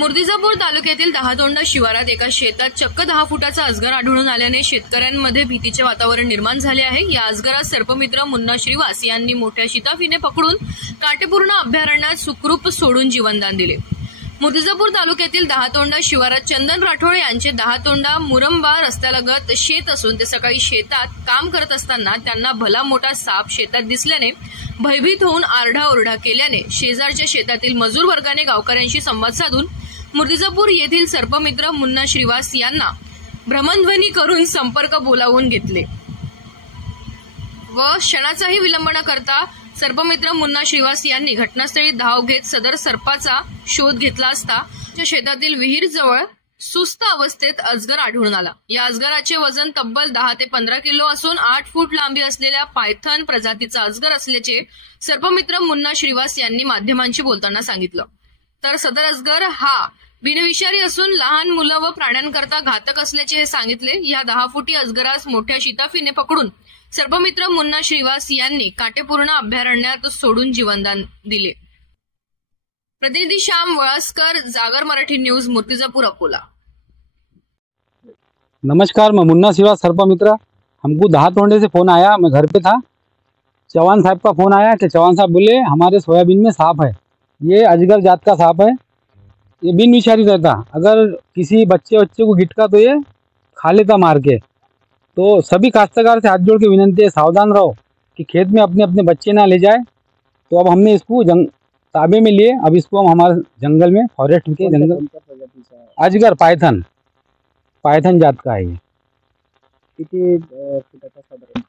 मूर्तिजापूर तालुक्यातील दहातोंडा शिवारात एका शेतात चक्क 10 फुटाचा अजगर आढळून आल्याने शेतकऱ्यांमध्ये भीतीचे वातावरण निर्माण झाले आहे। या अजगरास सर्पमित्र मुन्ना श्रीवास यांनी मोठ्या शिताफीने पकडून काटेपूर्ण अभयारण्यात सुखरूप सोडून जीवनदान दिले। मूर्तिजापूर तालुक्यातील दहातोंडा शिवारात चंदन राठोड यांचे दहातोंडा मुरंबा रस्त्यालगत शेत असून ते सकाळी शेतात काम करत असताना त्यांना भला मोठा साप शेतात दिसल्याने भयभीत होऊन आरडाओरडा केल्याने शेजारच्या शेतातील मजूर वर्गाने गावकऱ्यांशी संवाद साधून मूर्तिजापूर येथील सर्पमित्र मुन्ना श्रीवास यांना भ्रमणध्वनी करून संपर्क बोलावून घेतले व क्षणाचाही विलंब न करता सर्पमित्र मुन्ना श्रीवास यांनी घटनास्थळी धाव घेत सदर सर्पाचा शोध घेतला असता शेतातील विहीर जवळ सुस्त अवस्थेत अजगर आढळून आला। या अजगराचे वजन तब्बल 10 ते 15 किलो असून 8 फूट लांबी असलेल्या पायथन प्रजातीचा अजगर असल्याचे सर्पमित्र मुन्ना श्रीवास यांनी माध्यमांशी बोलताना सांगितलं। तर सदर अजगर हा बिनविषारी असून लहान मुलं व प्राण्यांकरता घातक असल्याचे हे सांगितले। या 10 फुटी अजगरास मोठ्या शिताफीने पकडून सर्पमित्र मुन्ना श्रीवास यांनी काटेपूर्ण अभयारण्यात सोडून जीवनदान दिले। प्रतिनिधि श्याम वळासकर, जागर मराठी न्यूज, मूर्तिजापूर, अकोला। नमस्कार, मैं मुन्ना श्रीवास सर्पमित्र। हमको दहातोंडे से फोन आया, मैं घर पे था। चौहान साहब का फोन आया कि चौहान साहब बोले हमारे सोयाबीन में सांप है। ये अजगर जात का सांप है, ये बिन विषारी रहता, अगर किसी बच्चे को गिटका तो ये खा लेता मार के। तो सभी काश्तकार से हाथ जोड़ के विनंती है, सावधान रहो कि खेत में अपने अपने बच्चे ना ले जाए। तो अब हमने इसको ताबे में लिए, अब इसको हम हमारे जंगल में, फॉरेस्ट के जंगल, अजगर पायथन जात का है ये। किती फुटाचा साधारण?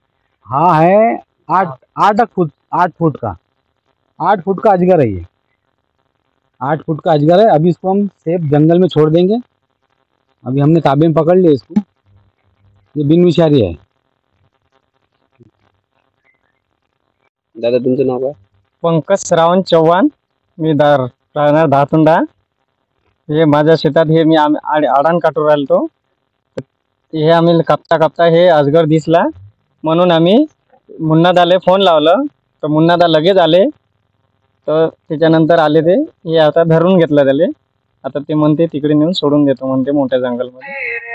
हाँ है 8 फुट का 8 फुट का अजगर है ये, 8 फुट का अजगर है। अभी इसको हम सेफ जंगल में छोड़ देंगे। अभी हमने ताबे में पकड़ लिया इसको, ये बिन विषारी है। दादा तुमचं नाव काय? पंकज श्रावण चव्हाण, मी राहणार दहातोंडा। हे माझ्या शेतात हे मी आडान काटून राहिलो, हे आम्ही कापता हे अजगर दिसला म्हणून आम्ही मुन्नादाले फोन लावलं, तर मुन्नादा लगेच आले। तर त्याच्यानंतर आले ते, हे आता धरून घेतलं त्याले, आता ते म्हणते तिकडे नेऊन सोडून देतो म्हणते मोठ्या जंगलमध्ये।